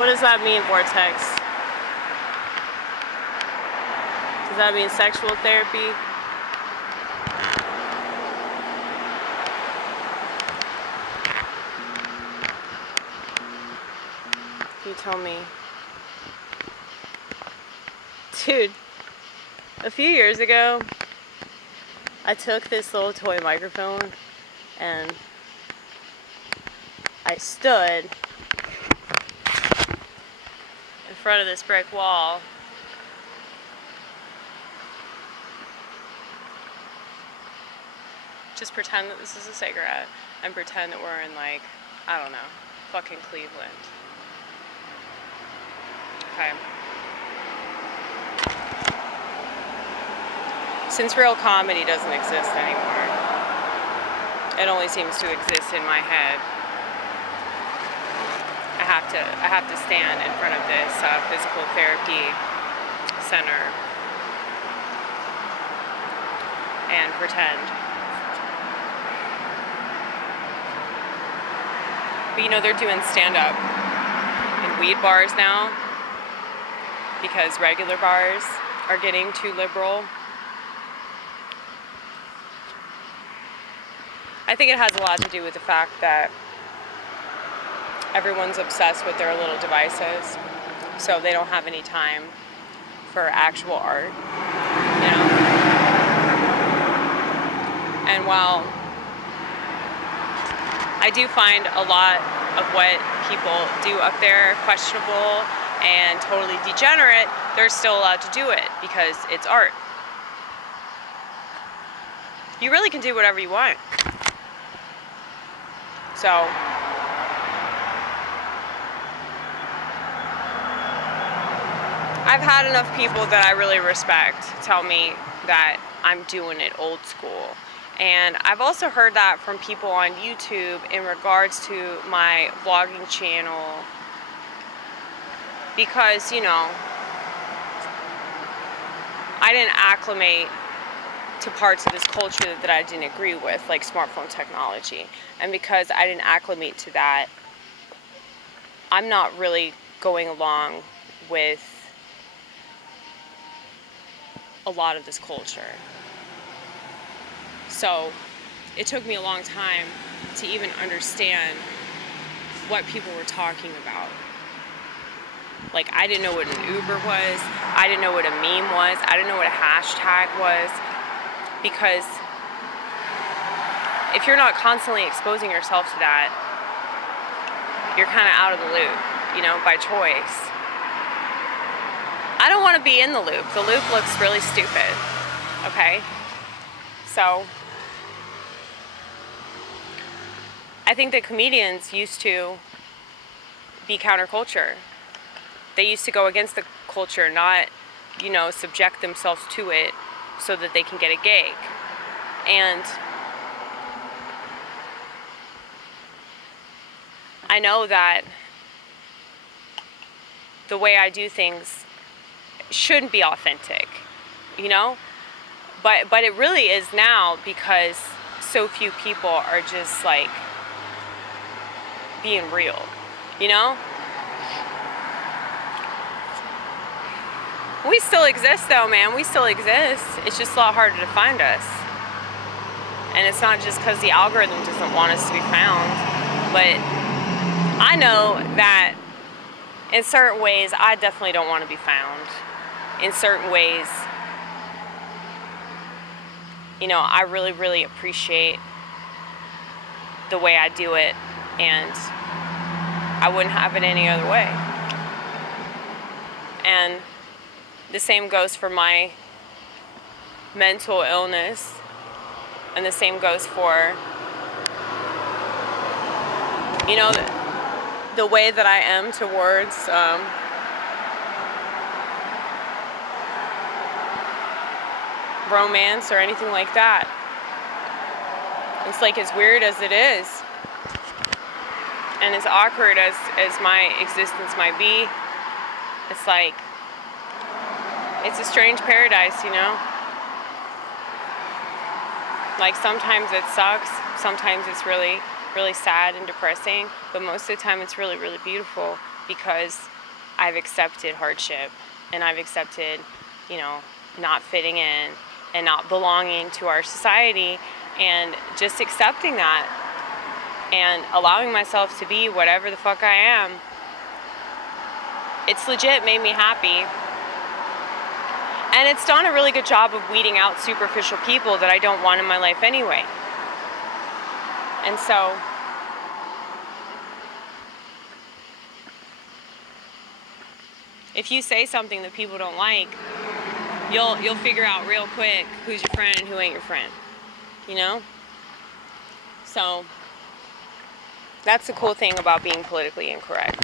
What does that mean, Vortex? Does that mean sexual therapy? You tell me. Dude, a few years ago, I took this little toy microphone and I stood in front of this brick wall just pretend that this is a cigarette and pretend that we're in, like, I don't know, fucking Cleveland. Okay. Since real comedy doesn't exist anymore, it only seems to exist in my head. I have to stand in front of this physical therapy center and pretend. But you know, they're doing stand-up in weed bars now because regular bars are getting too liberal. I think it has a lot to do with the fact that everyone's obsessed with their little devices, so they don't have any time for actual art, you know? And while I do find a lot of what people do up there questionable and totally degenerate, they're still allowed to do it because it's art. You really can do whatever you want. So, I've had enough people that I really respect tell me that I'm doing it old school. And I've also heard that from people on YouTube in regards to my vlogging channel because, you know, I didn't acclimate to parts of this culture that I didn't agree with, like smartphone technology. And because I didn't acclimate to that, I'm not really going along with a lot of this culture. So it took me a long time to even understand what people were talking about. Like, I didn't know what an Uber was, I didn't know what a meme was, I didn't know what a hashtag was, because if you're not constantly exposing yourself to that, you're kind of out of the loop, you know, by choice. I don't want to be in the loop. The loop looks really stupid, okay? So, I think that comedians used to be counterculture. They used to go against the culture, not, you know, subject themselves to it so that they can get a gig. And I know that the way I do things shouldn't be authentic, you know? But it really is now because so few people are just like being real, you know? We still exist though, man. We still exist. It's just a lot harder to find us. And it's not just because the algorithm doesn't want us to be found, but I know that in certain ways I definitely don't want to be found. In certain ways, you know, I really, really appreciate the way I do it, and I wouldn't have it any other way. And the same goes for my mental illness, and the same goes for, you know, the way that I am towards romance or anything like that. It's like, as weird as it is, and as awkward as my existence might be, it's like, it's a strange paradise, you know? Like, sometimes it sucks, sometimes it's really really sad and depressing, but most of the time it's really, really beautiful because I've accepted hardship and I've accepted, you know, not fitting in and not belonging to our society, and just accepting that and allowing myself to be whatever the fuck I am. It's legit made me happy. And it's done a really good job of weeding out superficial people that I don't want in my life anyway. And so, if you say something that people don't like, you'll figure out real quick who's your friend and who ain't your friend. You know? So, that's the cool thing about being politically incorrect.